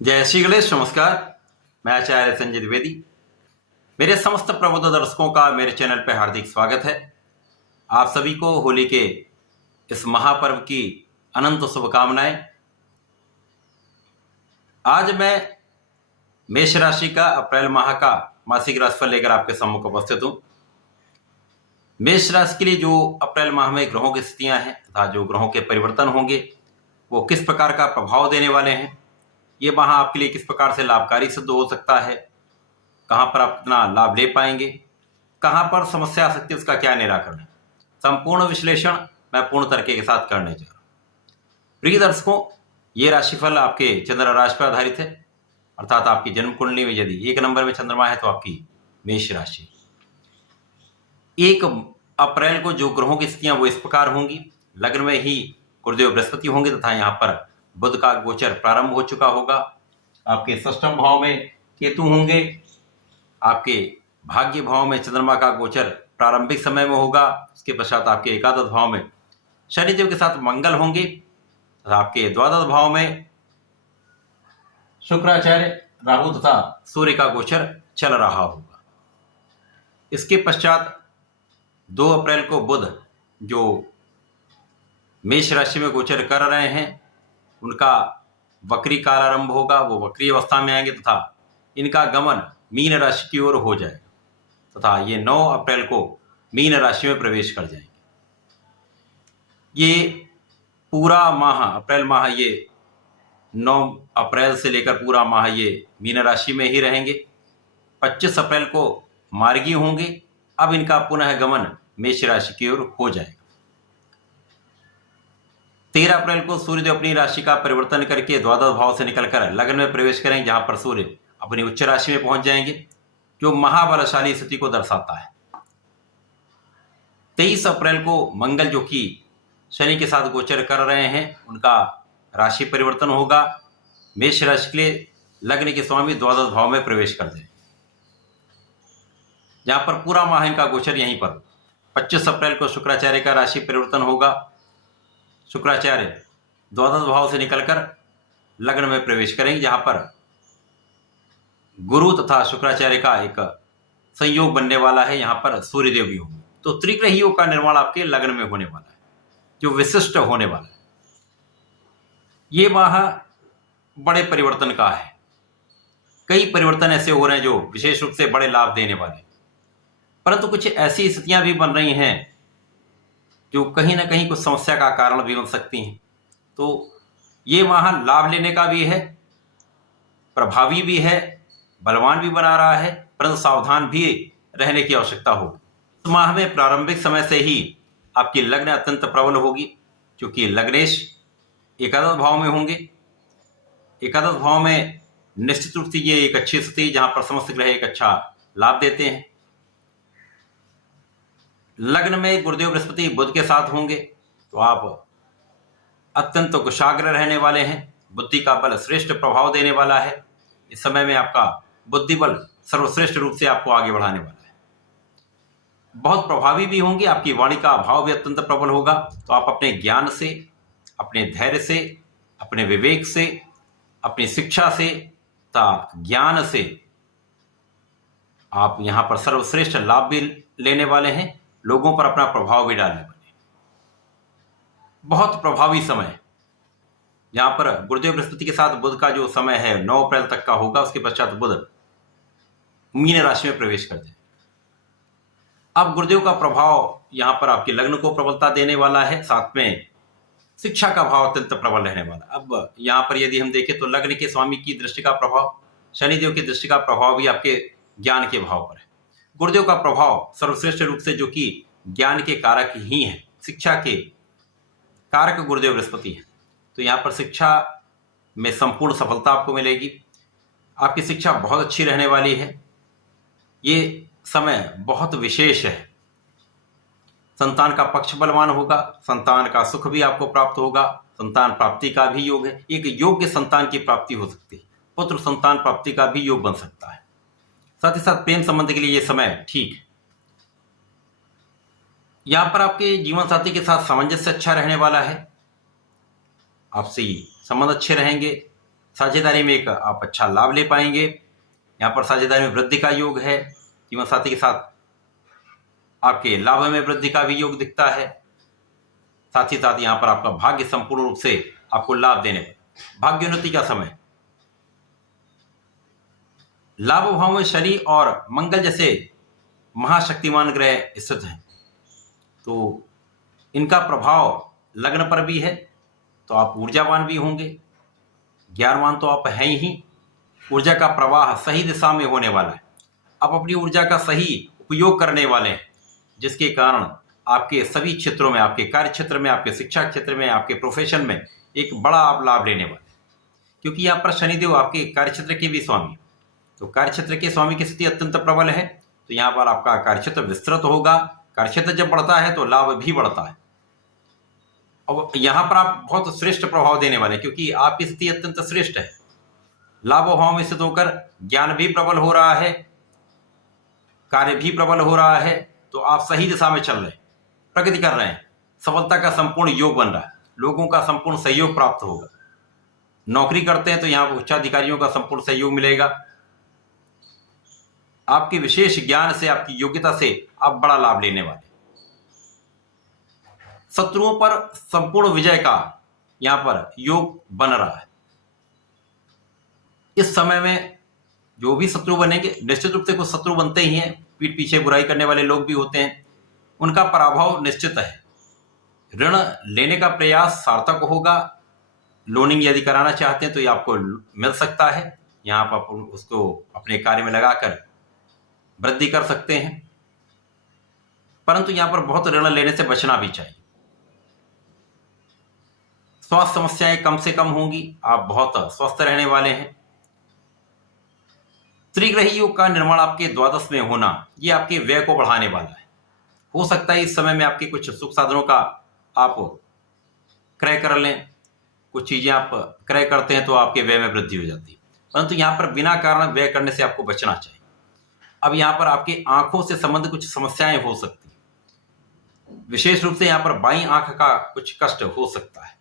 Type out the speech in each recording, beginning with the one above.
जय श्री गणेश। नमस्कार, मैं आचार्य संजय द्विवेदी। मेरे समस्त प्रबुद्ध दर्शकों का मेरे चैनल पर हार्दिक स्वागत है। आप सभी को होली के इस महापर्व की अनंत शुभकामनाएं। आज मैं मेष राशि का अप्रैल माह का मासिक राशिफल लेकर आपके सम्मुख उपस्थित हूं। मेष राशि के लिए जो अप्रैल माह में ग्रहों की स्थितियां हैं तथा जो ग्रहों के परिवर्तन होंगे वो किस प्रकार का प्रभाव देने वाले हैं, ये माह आपके लिए किस प्रकार से लाभकारी सिद्ध हो सकता है, कहां पर आप कितना लाभ ले पाएंगे, कहां पर समस्या आ सकती है, उसका क्या निराकरण है, संपूर्ण विश्लेषण मैं पूर्ण तरीके के साथ करने जा रहा हूं। प्रिय दर्शकों, ये राशिफल आपके चंद्र राशि पर आधारित है, अर्थात आपकी जन्म कुंडली में यदि 1 नंबर में चंद्रमा है तो आपकी मेष राशि। 1 अप्रैल को जो ग्रहों की स्थितियां वो इस प्रकार होंगी। लग्न में ही गुरुदेव बृहस्पति होंगे तथा यहाँ पर बुध का गोचर प्रारंभ हो चुका होगा। आपके षष्ठम भाव में केतु होंगे। आपके भाग्य भाव में चंद्रमा का गोचर प्रारंभिक समय में होगा। उसके पश्चात आपके एकादश भाव में शनिदेव के साथ मंगल होंगे तथा आपके द्वादश भाव में शुक्राचार्य, राहु तथा सूर्य का गोचर चल रहा होगा। इसके पश्चात 2 अप्रैल को बुध जो मेष राशि में गोचर कर रहे हैं उनका वक्री काल आरंभ होगा। वो वक्री अवस्था में आएंगे तथा इनका गमन मीन राशि की ओर हो जाएगा तथा ये 9 अप्रैल को मीन राशि में प्रवेश कर जाएंगे। ये पूरा माह अप्रैल माह ये 9 अप्रैल से लेकर पूरा माह ये मीन राशि में ही रहेंगे। 25 अप्रैल को मार्गी होंगे। अब इनका पुनः गमन मेष राशि की ओर हो जाएगा। 13 अप्रैल को सूर्यदेव अपनी राशि का परिवर्तन करके द्वादश भाव से निकलकर लग्न में प्रवेश करेंगे, जहां पर सूर्य अपनी उच्च राशि में पहुंच जाएंगे, जो महाबलशाली स्थिति को दर्शाता है। 23 अप्रैल को मंगल जो कि शनि के साथ गोचर कर रहे हैं उनका राशि परिवर्तन होगा। मेष राशि के लिए लग्न के स्वामी द्वादश भाव में प्रवेश कर जाएंगे, जहां पर पूरा माह इनका गोचर यहीं पर। 25 अप्रैल को शुक्राचार्य का राशि परिवर्तन होगा। शुक्राचार्य द्वादश भाव से निकलकर लग्न में प्रवेश करेंगे, जहां पर गुरु तथा शुक्राचार्य का एक संयोग बनने वाला है। यहां पर सूर्यदेव भी होंगे, तो त्रिग्रही योग का निर्माण आपके लग्न में होने वाला है, जो विशिष्ट होने वाला है। ये माह बड़े परिवर्तन का है। कई परिवर्तन ऐसे हो रहे हैं जो विशेष रूप से बड़े लाभ देने वाले, परंतु कुछ ऐसी स्थितियां भी बन रही हैं जो कहीं ना कहीं कुछ समस्या का कारण भी बन सकती हैं। तो ये माह लाभ लेने का भी है, प्रभावी भी है, बलवान भी बना रहा है, परंतु सावधान भी रहने की आवश्यकता होगी। इस माह में प्रारंभिक समय से ही आपकी लग्न अत्यंत प्रबल होगी, क्योंकि लग्नेश एकादश भाव में होंगे। एकादश भाव में निश्चित रूप से ये एक अच्छी स्थिति जहां पर समस्त ग्रह एक अच्छा लाभ देते हैं। लग्न में गुरुदेव बृहस्पति बुध के साथ होंगे तो आप अत्यंत कुशाग्र रहने वाले हैं। बुद्धि का बल श्रेष्ठ प्रभाव देने वाला है। इस समय में आपका बुद्धि बल सर्वश्रेष्ठ रूप से आपको आगे बढ़ाने वाला है। बहुत प्रभावी भी होंगे। आपकी वाणी का भाव भी अत्यंत प्रबल होगा। तो आप अपने ज्ञान से, अपने धैर्य से, अपने विवेक से, अपनी शिक्षा से तथा ज्ञान से आप यहाँ पर सर्वश्रेष्ठ लाभ भी लेने वाले हैं। लोगों पर अपना प्रभाव भी डालने वाले। बहुत प्रभावी समय यहाँ पर गुरुदेव बृहस्पति के साथ बुध का जो समय है 9 अप्रैल तक का होगा। उसके पश्चात बुध मीन राशि में प्रवेश कर जाए। अब गुरुदेव का प्रभाव यहाँ पर आपके लग्न को प्रबलता देने वाला है, साथ में शिक्षा का भाव अत्यंत प्रबल रहने वाला। अब यहाँ पर यदि हम देखें तो लग्न के स्वामी की दृष्टि का प्रभाव, शनिदेव की दृष्टि का प्रभाव भी आपके ज्ञान के भाव पर है। गुरुदेव का प्रभाव सर्वश्रेष्ठ रूप से जो कि ज्ञान के कारक ही हैं, शिक्षा के कारक गुरुदेव बृहस्पति हैं, तो यहाँ पर शिक्षा में संपूर्ण सफलता आपको मिलेगी। आपकी शिक्षा बहुत अच्छी रहने वाली है। ये समय बहुत विशेष है। संतान का पक्ष बलवान होगा, संतान का सुख भी आपको प्राप्त होगा, संतान प्राप्ति का भी योग है। एक योग्य संतान की प्राप्ति हो सकती है, पुत्र संतान प्राप्ति का भी योग बन सकता है। साथ ही साथ प्रेम संबंध के लिए ये समय ठीक है। यहां पर आपके जीवन साथी के साथ सामंजस्य अच्छा रहने वाला है। आपसे संबंध अच्छे रहेंगे। साझेदारी में एक आप अच्छा लाभ ले पाएंगे। यहाँ पर साझेदारी में वृद्धि का योग है। जीवन साथी के साथ आपके लाभ में वृद्धि का भी योग दिखता है। साथ ही साथ यहाँ पर आपका भाग्य संपूर्ण रूप से आपको लाभ देने पर भाग्योन्नति का समय। लाभ भाव में शनि और मंगल जैसे महाशक्तिमान ग्रह स्थित हैं, तो इनका प्रभाव लग्न पर भी है, तो आप ऊर्जावान भी होंगे, ज्ञानवान तो आप हैं ही। ऊर्जा का प्रवाह सही दिशा में होने वाला है। आप अपनी ऊर्जा का सही उपयोग करने वाले हैं, जिसके कारण आपके सभी क्षेत्रों में, आपके कार्य क्षेत्र में, आपके शिक्षा क्षेत्र में, आपके प्रोफेशन में एक बड़ा आप लाभ लेने वाले, क्योंकि यहाँ पर शनिदेव आपके कार्य क्षेत्र के भी स्वामी, तो कार्य क्षेत्र के स्वामी की स्थिति अत्यंत प्रबल है। तो यहाँ पर आपका कार्य क्षेत्र विस्तृत होगा। कार्य क्षेत्र जब बढ़ता है तो लाभ भी बढ़ता है। और यहाँ पर आप बहुत श्रेष्ठ प्रभाव देने वाले, क्योंकि आपकी स्थिति अत्यंत श्रेष्ठ है। लाभ भाव में स्थित होकर ज्ञान भी प्रबल हो रहा है, कार्य भी प्रबल हो रहा है, तो आप सही दिशा में चल रहे हैं, प्रगति कर रहे हैं। सफलता का संपूर्ण योग बन रहा है, लोगों का संपूर्ण सहयोग प्राप्त होगा। नौकरी करते हैं तो यहाँ पर उच्चाधिकारियों का संपूर्ण सहयोग मिलेगा। आपके विशेष ज्ञान से, आपकी योग्यता से आप बड़ा लाभ लेने वाले। शत्रुओं पर संपूर्ण विजय का यहां पर योग बन रहा है। इस समय में जो भी शत्रु बनेंगे, निश्चित रूप से कुछ शत्रु बनते ही हैं, पीठ पीछे बुराई करने वाले लोग भी होते हैं, उनका पराभव निश्चित है। ऋण लेने का प्रयास सार्थक होगा। लोनिंग यदि कराना चाहते हैं तो ये आपको मिल सकता है। यहाँ पर आप उसको अपने कार्य में लगाकर वृद्धि कर सकते हैं, परंतु यहां पर बहुत ऋण लेने से बचना भी चाहिए। स्वास्थ्य समस्याएं कम से कम होंगी, आप बहुत स्वस्थ रहने वाले हैं। त्रिग्रही योग का निर्माण आपके द्वादश में होना, ये आपके व्यय को बढ़ाने वाला है। हो सकता है इस समय में आपके कुछ सुख साधनों का आप क्रय कर लें। कुछ चीजें आप क्रय करते हैं तो आपके व्यय में वृद्धि हो जाती है, परंतु यहां पर बिना कारण व्यय करने से आपको बचना चाहिए। अब यहाँ पर आपकी आंखों से संबंधित कुछ समस्याएं हो सकती हैं, विशेष रूप से यहाँ पर बाईं आंख का कुछ कष्ट हो सकता है,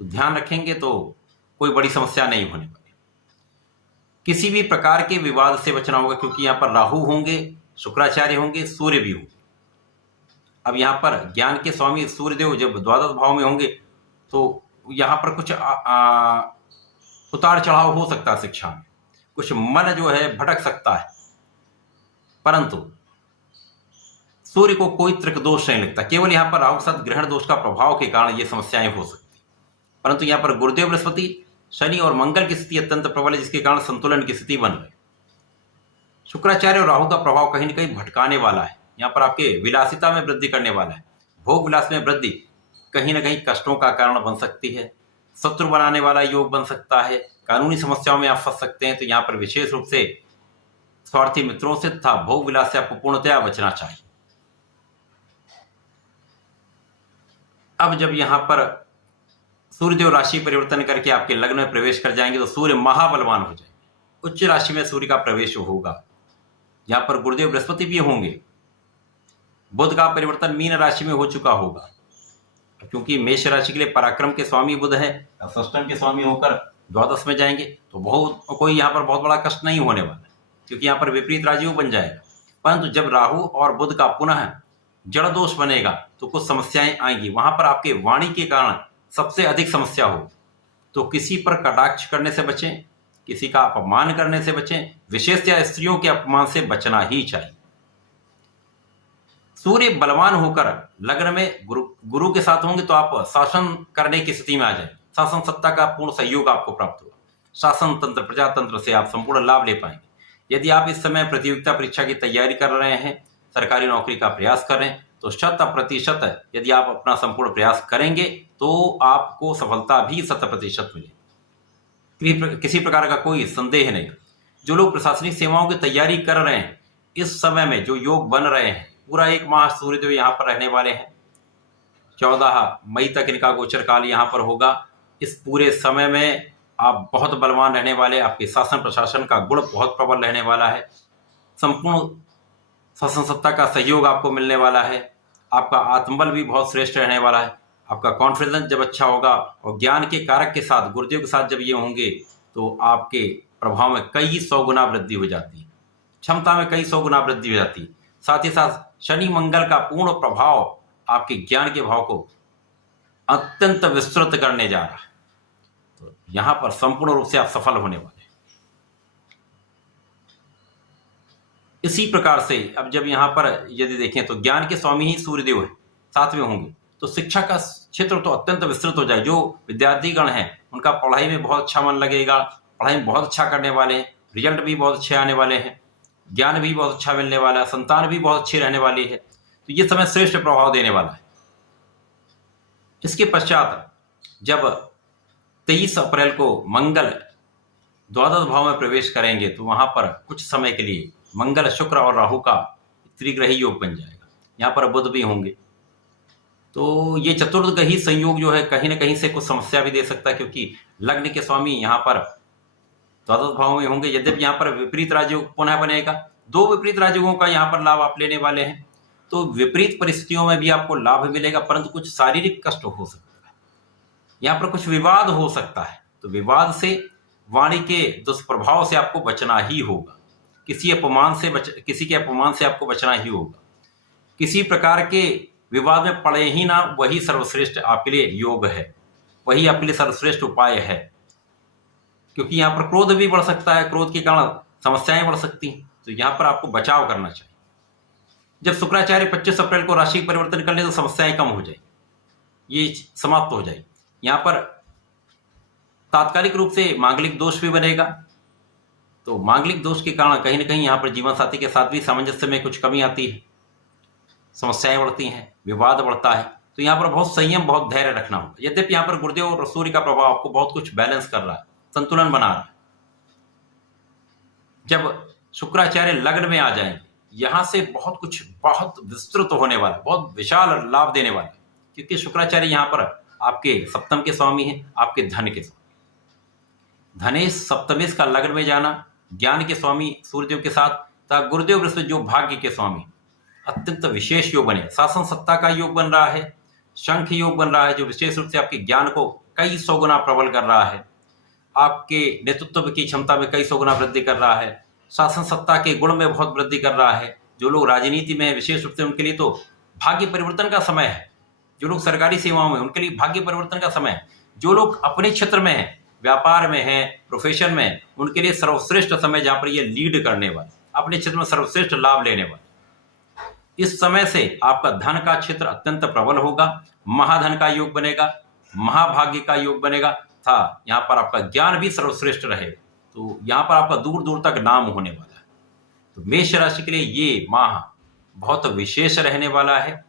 तो ध्यान रखेंगे तो कोई बड़ी समस्या नहीं होने वाली। किसी भी प्रकार के विवाद से बचना होगा, क्योंकि यहाँ पर राहु होंगे, शुक्राचार्य होंगे, सूर्य भी होंगे। अब यहाँ पर ज्ञान के स्वामी सूर्यदेव जब द्वादश भाव में होंगे तो यहाँ पर कुछ उतार चढ़ाव हो सकता है शिक्षा में, कुछ मन जो है भटक सकता है, परंतु सूर्य को कोई त्रिक दोष नहीं लगता। केवल यहाँ पर राहु के साथ ग्रहण दोष का प्रभाव के कारण ये समस्याएं हो सकती, परंतु यहाँ पर गुरुदेव बृहस्पति, शनि और मंगल की स्थिति अत्यंत प्रबल है, जिसके कारण संतुलन की स्थिति बन रही। शुक्राचार्य और राहु का प्रभाव कहीं न कहीं भटकाने वाला है, यहाँ पर आपके विलासिता में वृद्धि करने वाला है। भोग विलास में वृद्धि कहीं न कहीं कष्टों का कारण बन सकती है, शत्रु बनाने वाला योग बन सकता है, कानूनी समस्याओं में आप फंस सकते हैं। तो यहाँ पर विशेष रूप से स्वार्थी मित्रों से तथा भोग विलास से आपको पूर्णतया बचना चाहिए। अब जब यहां पर सूर्यदेव राशि परिवर्तन करके आपके लग्न में प्रवेश कर जाएंगे तो सूर्य महाबलवान हो जाएंगे, उच्च राशि में सूर्य का प्रवेश होगा। यहां पर गुरुदेव बृहस्पति भी होंगे। बुध का परिवर्तन मीन राशि में हो चुका होगा, क्योंकि मेष राशि के लिए पराक्रम के स्वामी बुध है, षष्टम के स्वामी होकर द्वादश में जाएंगे, तो कोई यहाँ पर बहुत बड़ा कष्ट नहीं होने वाला, क्योंकि यहाँ पर विपरीत राजयोग बन जाएगा। परंतु जब राहु और बुध का पुनः जड़ दोष बनेगा तो कुछ समस्याएं आएंगी। वहां पर आपके वाणी के कारण सबसे अधिक समस्या होगी, तो किसी पर कटाक्ष करने से बचें, किसी का अपमान करने से बचें, विशेषतः स्त्रियों के अपमान से बचना ही चाहिए। सूर्य बलवान होकर लग्न में गुरु के साथ होंगे तो आप शासन करने की स्थिति में आ जाएंगे। शासन सत्ता का पूर्ण सहयोग आपको प्राप्त होगा। शासन तंत्र, प्रजातंत्र से आप संपूर्ण लाभ ले पाएंगे। यदि आप इस समय प्रतियोगिता परीक्षा की तैयारी कर रहे हैं, सरकारी नौकरी का प्रयास कर रहे हैं, तो 100% यदि आप अपना संपूर्ण प्रयास करेंगे तो आपको सफलता भी 100% मिलेगी। किसी प्रकार का कोई संदेह नहीं। जो लोग प्रशासनिक सेवाओं की तैयारी कर रहे हैं, इस समय में जो योग बन रहे हैं, पूरा 1 माह सूर्यदेव यहाँ पर रहने वाले हैं। 14 मई तक इनका गोचर काल यहाँ पर होगा। इस पूरे समय में आप बहुत बलवान रहने वाले, आपके शासन प्रशासन का गुण बहुत प्रबल रहने वाला है। संपूर्ण शासन सत्ता का सहयोग आपको मिलने वाला है। आपका आत्मबल भी बहुत श्रेष्ठ रहने वाला है। आपका कॉन्फिडेंस जब अच्छा होगा और ज्ञान के कारक के साथ, गुरुदेव के साथ जब ये होंगे तो आपके प्रभाव में कई 100 गुना वृद्धि हो जाती है, क्षमता में कई 100 गुना वृद्धि हो जाती है। साथ ही साथ शनि मंगल का पूर्ण प्रभाव आपके ज्ञान के भाव को अत्यंत विस्तृत करने जा रहा है। तो यहां पर संपूर्ण रूप से आप सफल होने वाले हैं। इसी प्रकार से अब जब यहां पर यदि देखें तो ज्ञान के स्वामी ही सूर्यदेव है, साथ में होंगे तो शिक्षा का क्षेत्र तो अत्यंत विस्तृत हो जाए। जो विद्यार्थीगण हैं उनका पढ़ाई में बहुत अच्छा मन लगेगा, पढ़ाई में बहुत अच्छा करने वाले हैं, रिजल्ट भी बहुत अच्छे आने वाले हैं, ज्ञान भी बहुत अच्छा मिलने वाला है, संतान भी बहुत अच्छी रहने वाली है। तो ये समय श्रेष्ठ प्रभाव देने वाला है। इसके पश्चात जब 23 अप्रैल को मंगल द्वादश भाव में प्रवेश करेंगे तो वहां पर कुछ समय के लिए मंगल, शुक्र और राहु का त्रिग्रही योग बन जाएगा। यहाँ पर बुध भी होंगे। तो ये चतुर्ग्रही संयोग जो है कहीं ना कहीं से कुछ समस्या भी दे सकता है, क्योंकि लग्न के स्वामी यहाँ पर द्वादश भाव में होंगे। यद्यपि यहाँ पर विपरीत राजयोग पुनः बनेगा, 2 विपरीत राजयोगों का यहाँ पर लाभ आप लेने वाले हैं। तो विपरीत परिस्थितियों में भी आपको लाभ मिलेगा, परंतु कुछ शारीरिक कष्ट हो सकता है, यहाँ पर कुछ विवाद हो सकता है। तो विवाद से, वाणी के दुष्प्रभाव से आपको बचना ही होगा। किसी के अपमान से आपको बचना ही होगा। किसी प्रकार के विवाद में पड़े ही ना, वही सर्वश्रेष्ठ आपके लिए योग है, वही आपके लिए सर्वश्रेष्ठ उपाय है। क्योंकि यहाँ पर क्रोध भी बढ़ सकता है, क्रोध के कारण समस्याएं बढ़ सकती हैं। तो यहाँ पर आपको बचाव करना चाहिए। जब शुक्राचार्य 25 अप्रैल को राशि परिवर्तन कर ले तो समस्याएं कम हो जाएगी, ये समाप्त हो जाएगी। यहाँ पर तात्कालिक रूप से मांगलिक दोष भी बनेगा। तो मांगलिक दोष के कारण कहीं ना कहीं यहाँ पर जीवन साथी के साथ भी सामंजस्य में कुछ कमी आती है, समस्याएं बढ़ती हैं, विवाद बढ़ता है। तो यहाँ पर बहुत संयम, बहुत धैर्य रखना होगा। यद्यपि यहाँ पर गुरुदेव और सूर्य का प्रभाव आपको बहुत कुछ बैलेंस कर रहा है, संतुलन बना रहा है। जब शुक्राचार्य लग्न में आ जाएंगे, यहां से बहुत विस्तृत होने वाला, बहुत विशाल लाभ देने वाला, क्योंकि शुक्राचार्य यहाँ पर आपके सप्तम के स्वामी हैं, आपके धन के स्वामी। धनेश सप्तमेश का लग्न में जाना, ज्ञान के स्वामी सूर्यदेव के साथ, तथा गुरुदेव बृहस्पति जो भाग्य के स्वामी, अत्यंत विशेष योग बने। शासन सत्ता का योग बन रहा है, शंख योग बन रहा है, जो विशेष रूप से आपके ज्ञान को कई 100 गुना प्रबल कर रहा है, आपके नेतृत्व की क्षमता में कई 100 गुना वृद्धि कर रहा है, शासन सत्ता के गुण में बहुत वृद्धि कर रहा है। जो लोग राजनीति में है विशेष रूप से उनके लिए तो भाग्य परिवर्तन का समय है। जो लोग सरकारी सेवाओं में, उनके लिए भाग्य परिवर्तन का समय है। जो लोग अपने क्षेत्र में हैं, व्यापार में हैं, प्रोफेशन में, उनके लिए सर्वश्रेष्ठ समय, जहां पर ये लीड करने वाले, अपने क्षेत्र में सर्वश्रेष्ठ लाभ लेने वाले। इस समय से आपका धन का क्षेत्र अत्यंत प्रबल होगा, महाधन का योग बनेगा, महाभाग्य का योग बनेगा, था यहाँ पर आपका ज्ञान भी सर्वश्रेष्ठ रहेगा। तो यहाँ पर आपका दूर दूर तक नाम होने वाला है। तो मेष राशि के लिए ये माह बहुत विशेष रहने वाला है।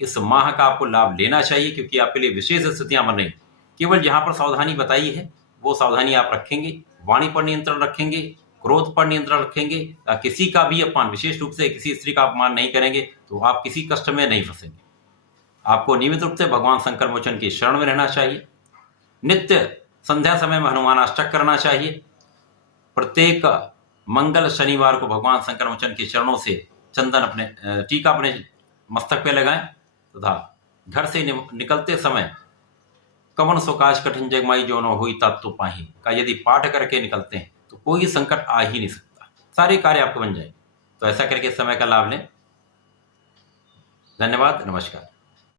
इस माह का आपको लाभ लेना चाहिए, क्योंकि आपके लिए विशेष स्थितियां बन रही। केवल जहां पर सावधानी बताई है वो सावधानी आप रखेंगे, वाणी पर नियंत्रण रखेंगे, क्रोध पर नियंत्रण रखेंगे, किसी का भी अपमान, विशेष रूप से किसी स्त्री का अपमान नहीं करेंगे, तो आप किसी कष्ट में नहीं फंसेंगे। आपको नियमित रूप से भगवान शंकर मोचन की शरण में रहना चाहिए। नित्य संध्या समय में हनुमान अष्टक करना चाहिए। प्रत्येक मंगल शनिवार को भगवान शंकर मोचन के चरणों से चंदन अपने टीका अपने मस्तक पे लगाएं, तथा घर से निकलते समय कवन सुकाश कठिन जगमाई जो न हुई तत्व पाही का यदि पाठ करके निकलते हैं तो कोई संकट आ ही नहीं सकता, सारे कार्य आपको बन जाए। तो ऐसा करके समय का लाभ लें। धन्यवाद, नमस्कार।